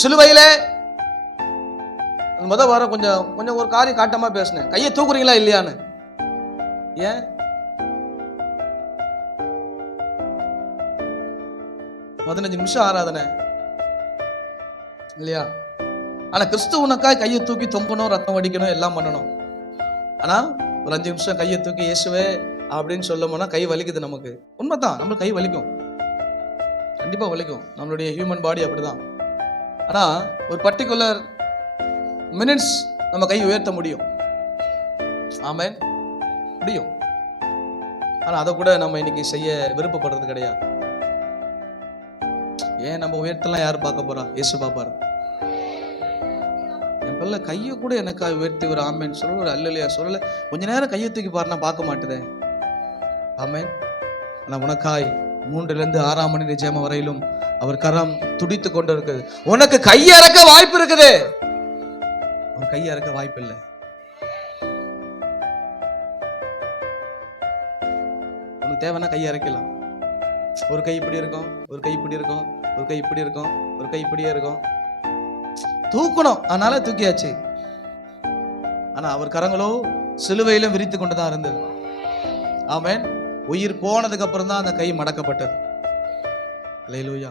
சிலுவையிலே முத வாரம் கொஞ்சம் ஒரு காரியம் காட்டமா பேசினேன். கையை தூக்குறீங்களா இல்லையான்னு. ஏன் 15 நிமிஷம் ஆராதனை இல்லையா? ஆனா கிறிஸ்துவனுக்காய் கையை தூக்கி தொங்கணும், ரத்தம் வடிக்கணும், எல்லாம் பண்ணணும். ஆனா ஒரு 5 நிமிஷம் கையை தூக்கி இயேசுவே அப்படின்னு சொல்லணும்னா கை வலிக்குது. நமக்கு உண்மைதான், நம்மளுக்கு கை வலிக்கும், கண்டிப்பா வலிக்கும். நம்மளுடைய ஹியூமன் பாடி அப்படிதான். ஆனா ஒரு பர்டிகுலர் மினிட்ஸ் நம்ம கை உயர்த்த முடியும். ஆமென், முடியும். ஆனா அதை கூட நம்ம இன்னைக்கு செய்ய விருப்பப்படுறது கிடையாது. ஏன் நம்ம உயர்த்தலாம்? யாரு பார்க்க போறா? இயேசு பார்ப்பாரு. என் பிள்ளை கையை கூட எனக்காக உயர்த்தி ஒரு ஆமேன் சொல்ல, ஒரு அல்லையா சொல்லல, கொஞ்ச நேரம் கையை தூக்கி பாரு, நான் பார்க்க மாட்டேதேன். ஆமேன். ஆனா உனக்காய் 3 to 6 மணி நிஜம வரையிலும் அவர் கரம் துடித்து கொண்டு இருக்குது. உனக்கு கையறக்க வாய்ப்பு இருக்குது, உன் கையறக்க வாய்ப்பு இல்லை. உனக்கு தேவைன்னா கையை இறக்கலாம். ஒரு கை இப்படி இருக்கும், ஒரு கை இப்படி இருக்கும், ஒரு கை இப்படி இருக்கும், ஒரு கை இப்படியே இருக்கும். தூக்கணும், அதனால தூக்கியாச்சு. ஆனா அவர் கரங்களோ சிலுவையிலும் விரித்து கொண்டுதான் இருந்தது. ஆமென். உயிர் போனதுக்கு அப்புறம் தான் அந்த கை மடக்கப்பட்டது. அல்லேலூயா.